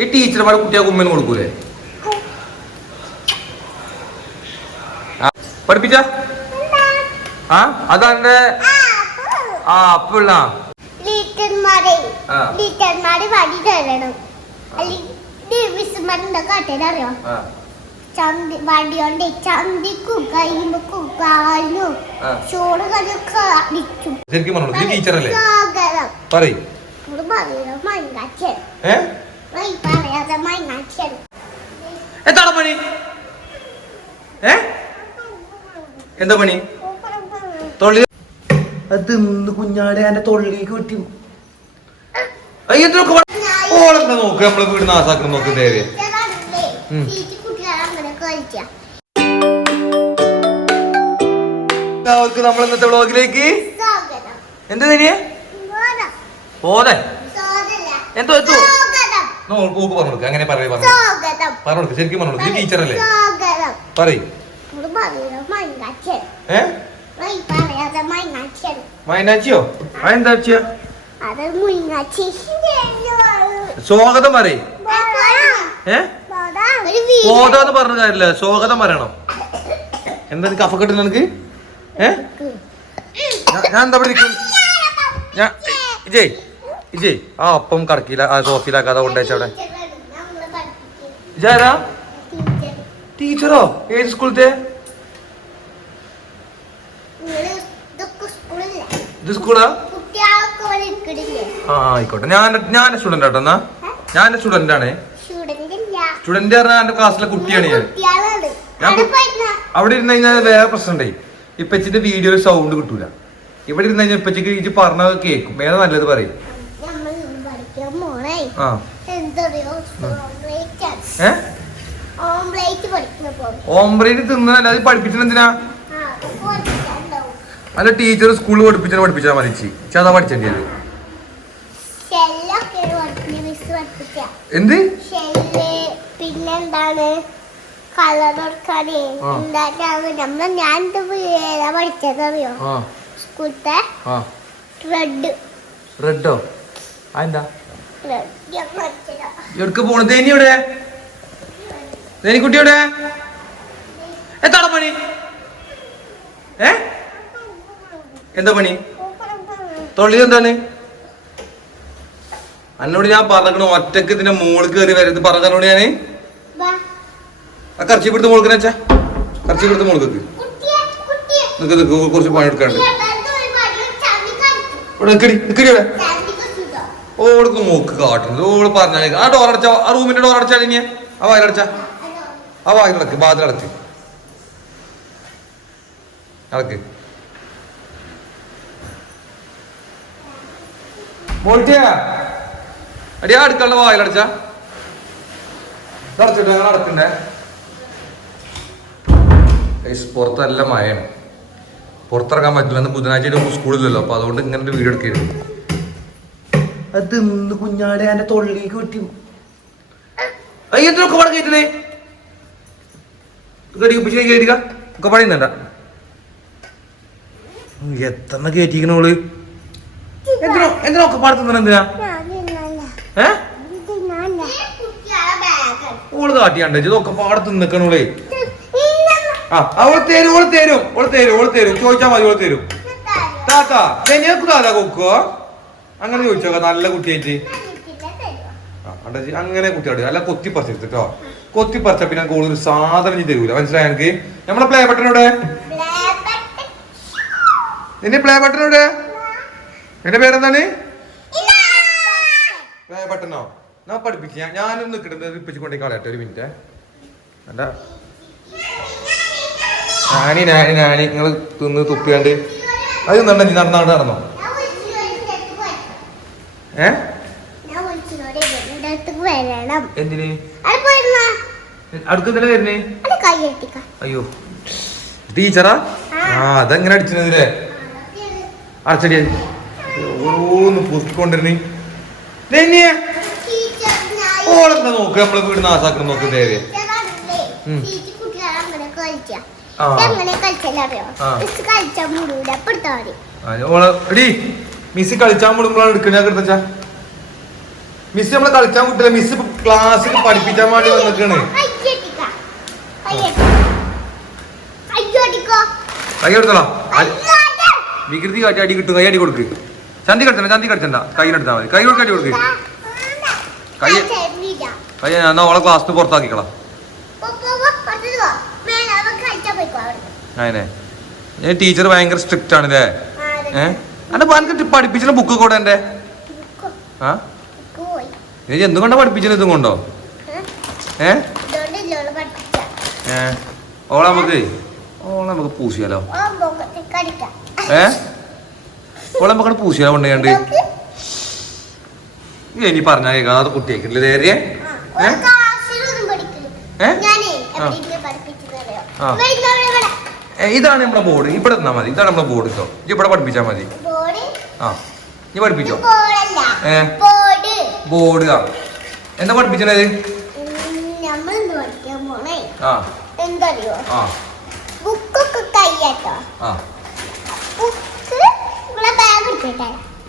ഈ ടീച്ചർമാർ കുട്ടികൾക്ക് ഉമ്മന് കൊടുക്കൂലേ? പഠിപ്പിച്ച ആ അതാണ്ട് ആ അപ്പുള്ള വടിയോണ്ട് ചന്തിക്കും കൈമുക്കും കാലിനും ചോറ് കലൊക്കെ അടിക്കും. ടീച്ചറല്ലേ പറയ് എന്താ പണി? എന്താ പണി? തൊള്ളി അത് കുഞ്ഞാടെ എന്റെ തൊള്ളിക്ക് പറ്റി. ഓളെന്താ നോക്ക് നമ്മളെ വീട് നാസാക്കണം നോക്ക്. നേരെ എല്ലാവർക്കും നമ്മൾ ഇന്നത്തെ വ്ളോഗിലേക്ക് എന്താ തരിക? പോതെ എന്തോ നോക്ക് പറഞ്ഞു അങ്ങനെ പറഞ്ഞു ശരിക്കും പറഞ്ഞു. ടീച്ചറല്ലേ പറയ്. മൈനാച്ചിയോ? അതെന്താ സ്വാഗതം പറയ്. പോതാന്ന് പറഞ്ഞ കാര്യമില്ല, സ്വാഗതം പറയണം. എന്താ കഫക്കെട്ട് നിനക്ക്? ഞാൻ എന്താ പഠിക്കും? ഞാൻ ഇജയ് ആ ഒപ്പം കടക്കില്ല ആ സോഫിയിലാക്കാതെ കൊണ്ടുവച്ചവിടെ. ഇജാരാ ടീച്ചറോ? ഏത് സ്കൂളത്തെ? ഇത് സ്കൂളാ? ആ ആയിക്കോട്ടെ. ഞാൻ സ്റ്റുഡന്റ് ആട്ടോ. എന്നാ ഞാൻ സ്റ്റുഡന്റ് ആണ്. സ്റ്റുഡന്റ് പറഞ്ഞാൽ എന്റെ ക്ലാസ്സിലെ കുട്ടിയാണ് ഞാൻ. അവിടെ ഇരുന്ന് കഴിഞ്ഞാൽ വേറെ പ്രശ്നം ഉണ്ടായി. ഇപ്പച്ചിന്റെ വീഡിയോയിൽ സൗണ്ട് കിട്ടൂല. ഇവിടെ ഇരുന്ന് കഴിഞ്ഞാൽ ഇപ്പച്ചിക്ക് ഇത് പറഞ്ഞത് കേൾക്കും. വേറെ നല്ലത് പറയും. ഓംബ്ലേറ്റ് തിന്നല്ല, അത് പഠിപ്പിച്ചത് എന്തിനാ? അല്ല ടീച്ചർ സ്കൂളിൽ പഠിപ്പിച്ചാൽ മതി. അതാ പഠിച്ചത്. എന്ത് പിന്നെന്താണ് ഞാൻ പഠിച്ചതറിയോ? സ്കൂളത്തെ റെഡോ? അതെന്താ എവിടക്ക് പോണ? തേനിയുടെ തേനിക്കുട്ടിയുടെ എന്താണ് പണി? എന്താ പണി? തൊള്ളി എന്താണ്? എന്നോട് ഞാൻ പറഞ്ഞ ഒറ്റക്ക് ഇതിന്റെ മോള് കയറി വരരുത് പറഞ്ഞോട് ഞാന്. ആ കർച്ചി പിടുത്ത് മോൾക്ക് വെച്ചാ കർച്ചി പിടുത്ത് മോൾക്ക് നിക്ക് കുറച്ച് പണി എടുക്കാണ്ട്. ഓൾക്ക് മോക്ക് കാട്ടുന്നത് ഓള് പറഞ്ഞ ആ ഡോറടച്ച ആ റൂമിന്റെ ഡോറടച്ചാൽ ഇനി ആ വായിലടച്ച ആ വായിലടക്ക് ബാതിലടക്ക് അടക്ക്. മോൾട്ടിയാ അടിയാ അടുക്കളുടെ വായിലടച്ച അടച്ചിട്ട് അങ്ങനെ അടക്കണ്ടേ. പുറത്ത് നല്ല മഴയാണ്, പുറത്തിറങ്ങാൻ പറ്റില്ല. അന്ന് ബുധനാഴ്ച സ്കൂളിലല്ലോ, അപ്പൊ അതുകൊണ്ട് ഇങ്ങനെ ഒരു വീഡിയോ എടുക്കരുത്. അത് കുഞ്ഞാടെ എന്റെ തൊള്ളിക്ക് പറ്റും. അയ്യത്തിനൊക്കെ പടം കയറ്റണേ കേട്ടിക്ക ഒക്കെ പണിയുന്നുണ്ട. എത്ര കയറ്റിക്കണോള് എന്തിനൊക്കെ പാടത്തുന്ന എന്തിനാ? ഓള് കാട്ടിയാണ്ട് ഇതൊക്കെ പാടത്ത് നിക്കണോളേ. ആ ഓള് തരും ചോദിച്ചാ മതി. ഓള് തരും താത്താ നിനക്ക് താതാ കൊക്കോ അങ്ങനെ ചോദിച്ചോക്ക. നല്ല കുട്ടിയായിട്ട് അങ്ങനെ കുട്ടിയോട് അല്ല കൊത്തിപ്പറിച്ചെടുത്തിട്ടോ. കൊത്തിപ്പറിച്ച പിന്നെ കൂടുതൽ സാധനം ചെയ്ത് തരൂല. മനസ്സിലായ എനിക്ക്? നമ്മളെ പ്ലേ ബട്ടനോടെ നിന്റെ പ്ലേ ബട്ടനോടെ എന്റെ പേരെന്താണ്? പ്ലേ ബട്ടനോ? ഞാൻ പഠിപ്പിച്ച ഞാനൊന്ന് കിട്ടുന്നത് ഇപ്പിച്ചുകൊണ്ടേ കളയട്ടെ. ഒരു മിനിറ്റ്. എന്താ ഞാനി നിങ്ങൾ തിന്ന് തുപ്പിയാണ്ട് അത് നിന്നുണ്ടെങ്കിൽ നടന്നോ? എന്തിന് അടുക്കുന്നല്ലേ വരുന്നേ? അയ്യോ ടീച്ചറാ? ആ അതെങ്ങനെ അടിച്ചതില്ലേ? അടച്ചടി ഓന്ന് പുറത്തിക്കൊണ്ടിരുന്നേ. ഓളെന്താ നോക്ക് നമ്മളെ വീട് നാസാക്കണം നോക്ക്. നേരെ മിസ് കളിച്ചാൻ മുടുമ്പോഴാണ് എടുക്കണ. മിസ് നമ്മളെ കളിച്ചാൻ കിട്ടില്ല. മിസ് ക്ലാസ്സിൽ പഠിപ്പിക്കാൻ വേണ്ടി വന്നിക്കാണ്. കൈ എടുത്തോളാം. വികൃതി കാട്ടി അടി കിട്ടും. കൈ അടി കൊടുക്ക്. ചന്തി കടിച്ചണ്ട. കൈയിനെടുത്താൽ മതി. കൈ കൊടുക്ക്, അടി കൊടുക്ക്. കൈ എന്നാ ഓളെ ക്ലാസ്സിന് പുറത്താക്കിക്കളാം. അങ്ങനെ ടീച്ചർ ഭയങ്കര സ്ട്രിക്റ്റ് ആണല്ലേ? അന്റെ പഠിപ്പിച്ച ബുക്ക് കൂടെ എന്റെ എന്തുകൊണ്ടാ പഠിപ്പിച്ചത്? ഇതും കൊണ്ടോ? ഓളെ നമുക്ക് പൂശിയാലോ? ഓളെ നമുക്ക് പൂശിയാലോ കൊണ്ടുകണ്ട്? ഇനി പറഞ്ഞാ കേൾക്കാം. അത് കുട്ടിയേക്കില്ലേ നേരെ? ഇതാണ് നമ്മളെ ബോർഡ്. ഇവിടെ തന്നാ മതി. ഇതാണ് നമ്മളെ ബോർഡ് കേട്ടോ. ഇവിടെ പഠിപ്പിച്ചാ മതി. ആ നീ പഠിപ്പിച്ചോ? ബോർഡ്. ആ എന്താ പഠിപ്പിച്ചത്?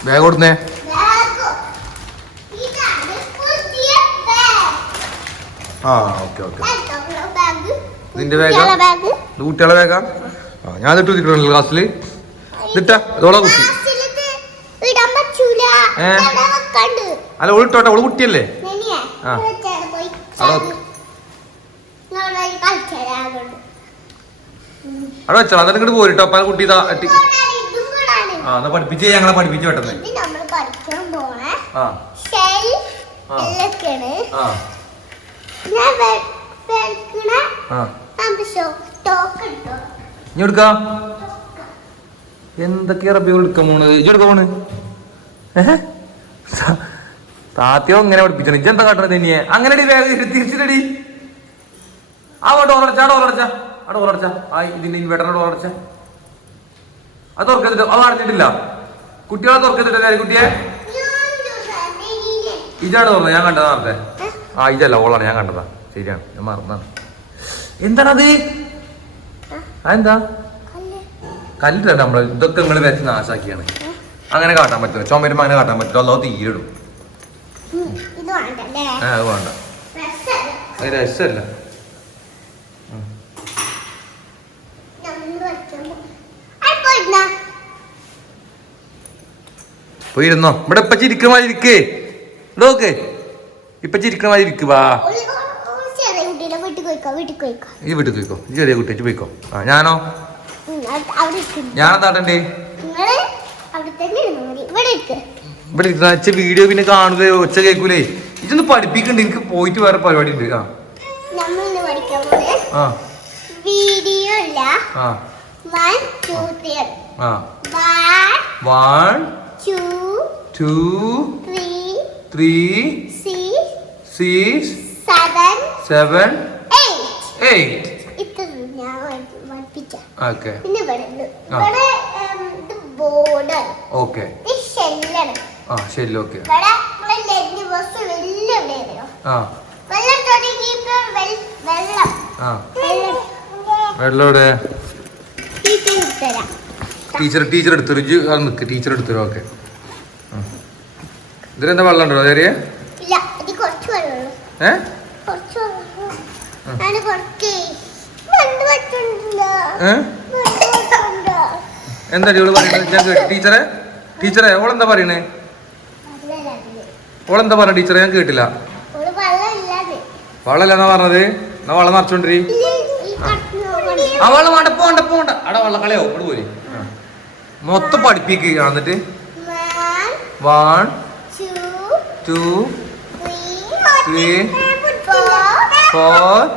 ബാഗ് കൊടുന്നേ. ആ ഓക്കെ ഓക്കെ. ഇതിന്റെ ബാഗാ? കുട്ടികളെ ബാഗാ? ആ ഞാൻ ഇട്ടു നിൽക്കണല്ലോ ക്ലാസ്സില്. ഇതിട്ടാ ഇതോളെ കുട്ടി. അല്ല ഓളിട്ടോട്ടെ, ഓള് കുട്ടിയല്ലേ? അവിടെ വെച്ചാ എന്നിട്ട് ഇങ്ങോട്ട് പോരിട്ടോ. അപ്പൊ കുട്ടി ആ എന്നാ പഠിപ്പിച്ച് ഞങ്ങളെ പഠിപ്പിച്ച് പെട്ടെന്ന്. ഇനി എടുക്കാ. എന്തൊക്കെയാ റബ്ബികൾ എടുക്കാൻ പോണത്? ഇജ്ജ് എടുക്കാൻ പോണ്? താത്തയോ ഇങ്ങനെ പഠിപ്പിച്ചു. ഇജ്ജ് എന്താ കാട്ടണത്? ഇനിയെ അങ്ങനെ തിരിച്ചിട്ടടി. ആ ഡോറടച്ച, ആ ഡോറടച്ച, ആ ഡോറടച്ച. ആ ഇതിന്റെ ഇൻവേർട്ടറിന്റെ ഡോറടച്ച. അത് തുറക്കത്തിട്ട് അത് അടച്ചിട്ടില്ല. കുട്ടികളെ തുറക്കത്തിട്ടില്ല കുട്ടിയെ. ഇതാണ് തുറന്നത്. ഞാൻ കണ്ടതാ നേരത്തെ. ആ ഇതല്ല ഓളാണ്. ഞാൻ കണ്ടതാ. ശരിയാണ്, ഞാൻ മറന്നാണ്. എന്താണത്? അതെന്താ? കല്ലിട്ട നമ്മള് ഇതൊക്കെ നിങ്ങള് വെച്ച് നാശാക്കിയാണ്. അങ്ങനെ കാട്ടാൻ പറ്റില്ല. ചുമരുമ്പോ അങ്ങനെ കാട്ടാൻ പറ്റില്ല. അല്ലോ തീയിടും. അത് വേണ്ട. അത് രസമല്ല. പോയിരുന്നോ? ഇവിടെ ഇപ്പൊ ചിരിക്കണ മാതിരി ഇരിക്കേ. നോക്ക് ഇപ്പൊ ചിരിക്കണ മാതിരി ഇരിക്ക്. വാ ഈ വീട്ടിൽ പോയിക്കോ. ഈ ചെറിയ കുട്ടി പോയിക്കോ. ആ ഞാനോ? ഞാനെന്താട്ടണ്ടേ? ഇവിടെ ഇരിക്കുന്ന വീഡിയോ പിന്നെ കാണുക ഒച്ച കേൾക്കൂലേ? ഇതൊന്ന് പഠിപ്പിക്കണ്ട്. എനിക്ക് പോയിട്ട് വേറെ പരിപാടി ഉണ്ട്. വീഡിയോ ഇല്ല. 1 2 3 6 7 8. ടീച്ചർ എടുത്തു. നിക്ക് ടീച്ചർ എടുത്തു. ഓക്കെ. ഇതിലെന്താ വെള്ളം ഉണ്ടോ? അതേ എന്താ ഇവള് പറയുന്നത്? ഞാൻ കേട്ടു. ടീച്ചറെ ഓളെന്താ പറയണേ? ഓളെന്താ പറഞ്ഞ ടീച്ചറെ? ഞാൻ കേട്ടില്ല. വെള്ളമില്ലെന്നാ പറഞ്ഞത്. എന്നാ വെള്ളം നിറച്ചോണ്ടിരി. ആ വെള്ളം വേണ്ട. പോണ്ട അവിടെ വെള്ളം കളയാവും. ഇവിടെ പോരി മൊത്തം പഠിപ്പിക്കുക. എന്നിട്ട് 1 2 3 4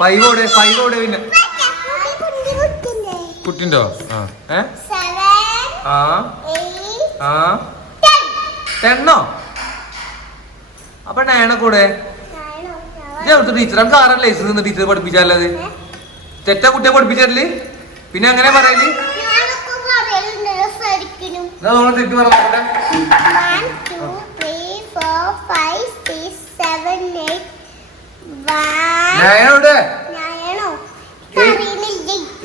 5 ഓടെ പിന്നെ കുട്ടിണ്ടോ? ആ 10 അപ്പൊ 9 കൂടെ ടീച്ചർ നമുക്ക് ആരാ ലൈസൻസ് നിന്ന് ടീച്ചർ പഠിപ്പിച്ചാലത്? തെറ്റാ കുട്ടിയെ പഠിപ്പിച്ചല്ലേ? പിന്നെ അങ്ങനെ പറയല്? തെറ്റ് പറഞ്ഞോട്ടെ. 1 2 3 4 5 6 7 8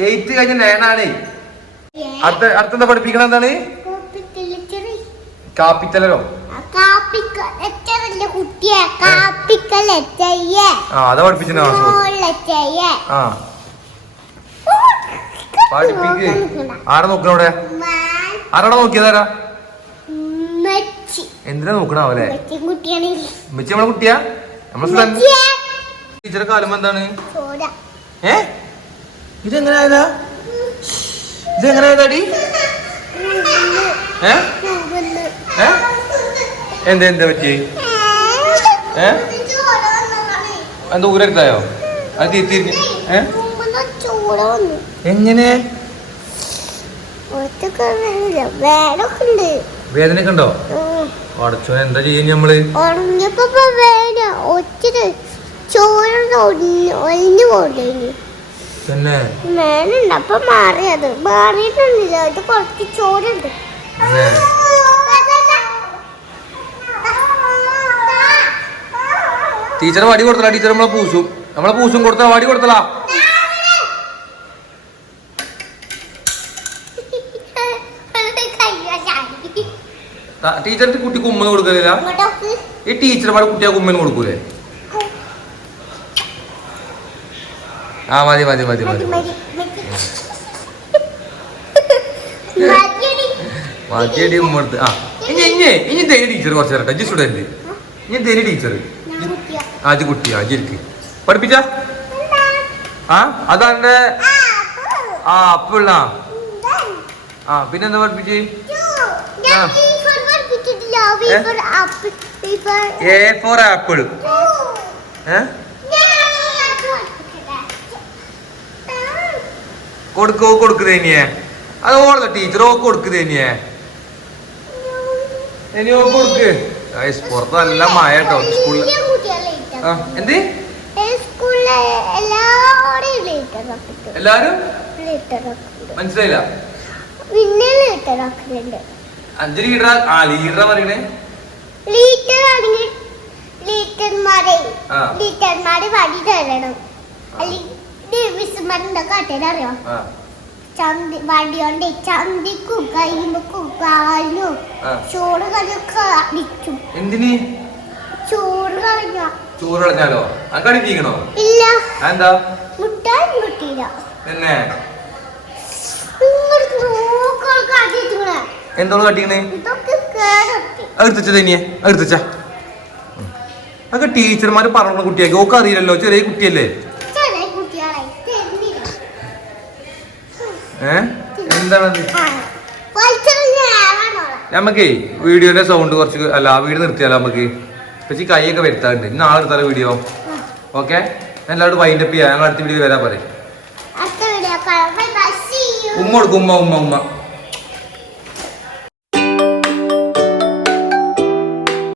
8 കഴിഞ്ഞ 9 ആണ്. അടുത്തെന്താ പഠിപ്പിക്കണ? എന്താണ്? ക്യാപിറ്റലോ? അതാ പഠിപ്പിച്ചിന് ആ പഠിപ്പിക്ക്. ആരാ നോക്കണവിടെ? ആരാടാ നോക്കിയതാരാ? എന്തിനാ നോക്കണാവല്ലേ? ഉമ്മച്ചി നമ്മളെ കുട്ടിയാ? നമ്മളെ സ്റ്റുഡന്റ് ടീച്ചറെ കാലം എന്താണ്? ഇതെങ്ങനെയായതാ? ഇതെങ്ങനെയായതാടി? എന്താ പറ്റി? എന്താ ഊരെടുത്തായോ? അത് തിരിഞ്ഞ് എങ്ങനെ? വേദനയൊക്കെ ഉണ്ടോ? അടച്ചോ, എന്താ ചെയ്യാ നമ്മള്? തന്നെ അപ്പൊ മാറിയത് മാറിയിട്ടുണ്ടില്ല. ഇത് കുറച്ച് ചോറുണ്ട്. ടീച്ചറെ വടി കൊടുത്തല. ടീച്ചർ നമ്മളെ പൂസും കൊടുത്തല. വടി കൊടുത്തല. ടീച്ചർക്ക് കുട്ടിക്ക് ഉമ്മന് കൊടുക്കലില്ല. ഈ ടീച്ചർമാരെ കുട്ടികൾക്ക് ഉമ്മന് കൊടുക്കൂലേ? ആ മതി മതി മതി മതി മാറ്റിയടി ഉമ്മ എടുത്ത്. ആ ഇനി തേനി ടീച്ചർ കുറച്ച് തരട്ടെ. അജി സ്റ്റുഡന്റ് ഇനി തേനി ടീച്ചർ ആജ് കുട്ടി അജിക്ക് പഠിപ്പിച്ച. ആ അതാണ്ട് ആ അപ്പിള്ള. ആ പിന്നെന്താ പഠിപ്പിച്ച്? A for apple. കൊടുക്കുന്നേ അത് ഓളല്ല ടീച്ചർ ഓ കൊടുക്കുന്നേ ഇനി ഓ കൊടുക്ക്. പുറത്ത് നല്ല മഴ കേട്ടോ സ്കൂളിൽ. എന്ത് എല്ലാരും മനസ്സിലായില്ല? 5 ലീറ്റർ. ആ ലീറ്ററാ പറയണേ. ലീറ്റർമാരെ വടി തരണം. അറിയോ? വടിയോണ്ട് ചന്തിക്കും കൈമുക്കും കാലിനും ചോറ് കളയൊക്കെ അടിക്കും. എന്തിന് ചോറ് കളഞ്ഞ? ചോറ് കളഞ്ഞാലോ? അടിക്കണോ? ഇല്ല. എന്താ മുട്ടാൻ കിട്ടിയില്ല. തന്നെ എന്തോ കട്ടിക്കണേ? അടുത്തച്ച തന്നെയാ അടുത്തച്ച. അതൊക്കെ ടീച്ചർമാര് പറഞ്ഞ കുട്ടിയാക്കി ഓക്ക് അറിയില്ലല്ലോ. ചെറിയ കുട്ടിയല്ലേ. എന്താണത്? നമ്മക്കേ വീഡിയോന്റെ സൗണ്ട് കുറച്ച് അല്ല വീട് നിർത്തിയാലോ നമുക്ക്. പക്ഷേ കൈയൊക്കെ വരുത്താറുണ്ട്. ഇന്ന് നാളെ എടുത്താലോ വീഡിയോ. ഓക്കെ എല്ലാവരും വൈൻഡപ്പ് ചെയ്യാം. ഞങ്ങൾ അടുത്ത വീഡിയോ വരാൻ പറയും. ഉമ്മ കൊടുക്കും. ഉമ്മ ഉമ്മ ഉമ്മ